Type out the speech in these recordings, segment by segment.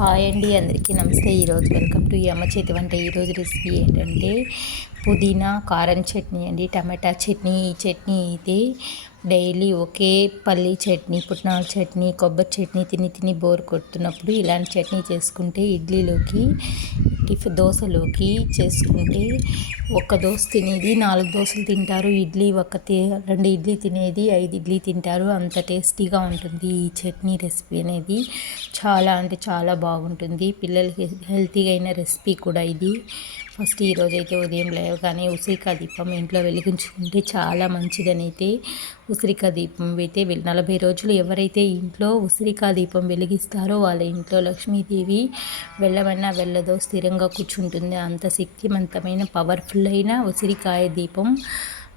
Hi అండి, అందరికీ నమస్తే. ఈరోజు వెల్కమ్ టు ఈ అమ్మ చేతి వంట. ఈరోజు రెసిపీ ఏంటంటే పుదీనా కారం చట్నీ అండి, టమాటా చట్నీ. ఈ చట్నీ అయితే డైలీ ఒకే పల్లి చట్నీ, పుట్నాల చట్నీ, కొబ్బరి చట్నీ తిని తిని బోర్ కొడుతున్నప్పుడు ఇలాంటి చట్నీ చేసుకుంటే ఇడ్లీలోకి, దోశలోకి చేసుకుంటే ఒక్క దోశ తినేది 4 దోశలు తింటారు. ఇడ్లీ రెండు ఇడ్లీ తినేది 5 ఇడ్లీ తింటారు. అంత టేస్టీగా ఉంటుంది ఈ చట్నీ రెసిపీ అనేది. చాలా అంటే చాలా బాగుంటుంది. పిల్లలకి హెల్తీగా అయిన రెసిపీ కూడా ఇది. ఫస్ట్ ఈరోజైతే ఉదయం లేవగానే ఉసిరికాయ దీపం ఇంట్లో వెలిగించుకుంటే చాలా మంచిదని అయితే ఉసిరికాయ దీపం అయితే 40 రోజులు ఎవరైతే ఇంట్లో ఉసిరికాయ దీపం వెలిగిస్తారో వాళ్ళ ఇంట్లో లక్ష్మీదేవి వెళ్ళమన్నా వెళ్ళదో స్థిరంగా కూర్చుంటుంది. అంత శక్తివంతమైన పవర్ఫుల్ అయిన ఉసిరికాయ దీపం.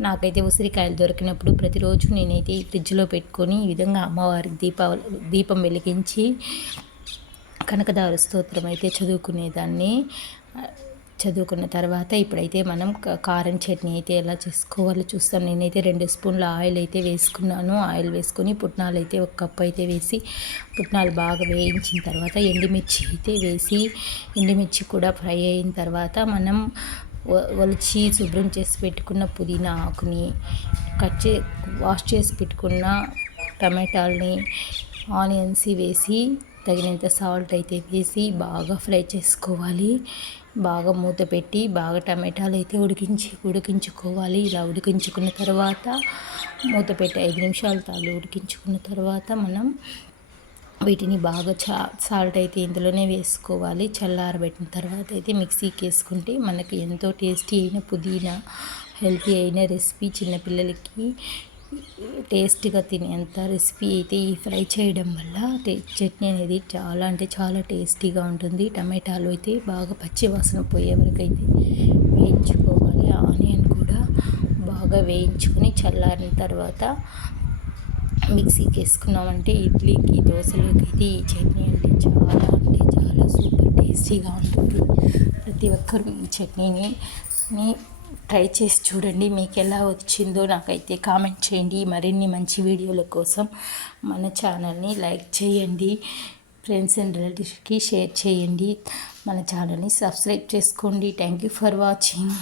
నాకైతే ఉసిరికాయలు దొరికినప్పుడు ప్రతిరోజు నేనైతే ఫ్రిడ్జ్లో పెట్టుకొని ఈ విధంగా అమ్మవారికి దీపం వెలిగించి కనకదార స్తోత్రం అయితే చదువుకునేదాన్ని. చదువుకున్న తర్వాత ఇప్పుడైతే మనం కారం చట్నీ అయితే ఎలా చేసుకోవాలో చూస్తాం. నేనైతే 2 స్పూన్ల ఆయిల్ అయితే వేసుకున్నాను. ఆయిల్ వేసుకొని పుట్నాలు అయితే 1 కప్పు అయితే వేసి పుట్నాలు బాగా వేయించిన తర్వాత ఎండుమిర్చి అయితే వేసి ఎండుమిర్చి కూడా ఫ్రై అయిన తర్వాత మనం ఒలిచి శుభ్రం చేసి పెట్టుకున్న పుదీనా ఆకుని వాష్ చేసి పెట్టుకున్న టమాటాలని, ఆనియన్స్ వేసి తగినంత సాల్ట్ అయితే వేసి బాగా ఫ్రై చేసుకోవాలి. బాగా మూత పెట్టి బాగా టమాటాలు అయితే ఉడికించుకోవాలి. ఇలా ఉడికించుకున్న తర్వాత మూత పెట్టి 5 నిమిషాలు ఉడికించుకున్న తర్వాత మనం వీటిని బాగా సాల్ట్ అయితే ఇందులోనే వేసుకోవాలి. చల్లారబెట్టిన తర్వాత అయితే మిక్సీకి వేసుకుంటే మనకి ఎంతో టేస్టీ అయిన పుదీనా హెల్తీ అయిన రెసిపీ, చిన్నపిల్లలకి టేస్ట్గా తినేంత రెసిపీ అయితే ఈ ఫ్రై చేయడం వల్ల చట్నీ అనేది చాలా అంటే చాలా టేస్టీగా ఉంటుంది. టమాటాలు అయితే బాగా పచ్చి వాసన పోయే వరకు అయితే వేయించుకోవాలి. ఆనియన్ కూడా బాగా వేయించుకొని చల్లారిన తర్వాత మిక్సీకి వేసుకున్నామంటే ఇడ్లీకి, దోశలోకి అయితే ఈ చట్నీ అంటే చాలా సూపర్ టేస్టీగా ఉంటుంది. ప్రతి ఒక్కరు ఈ చట్నీని ట్రై చేసి చూడండి. మీకు ఎలా వచ్చిందో నాకైతే కామెంట్ చేయండి. మరిన్ని మంచి వీడియోల కోసం మన ఛానల్ని లైక్ చేయండి, ఫ్రెండ్స్ అండ్ రిలేటివ్స్కి షేర్ చేయండి, మన ఛానల్ని సబ్స్క్రైబ్ చేసుకోండి. Thank you for watching.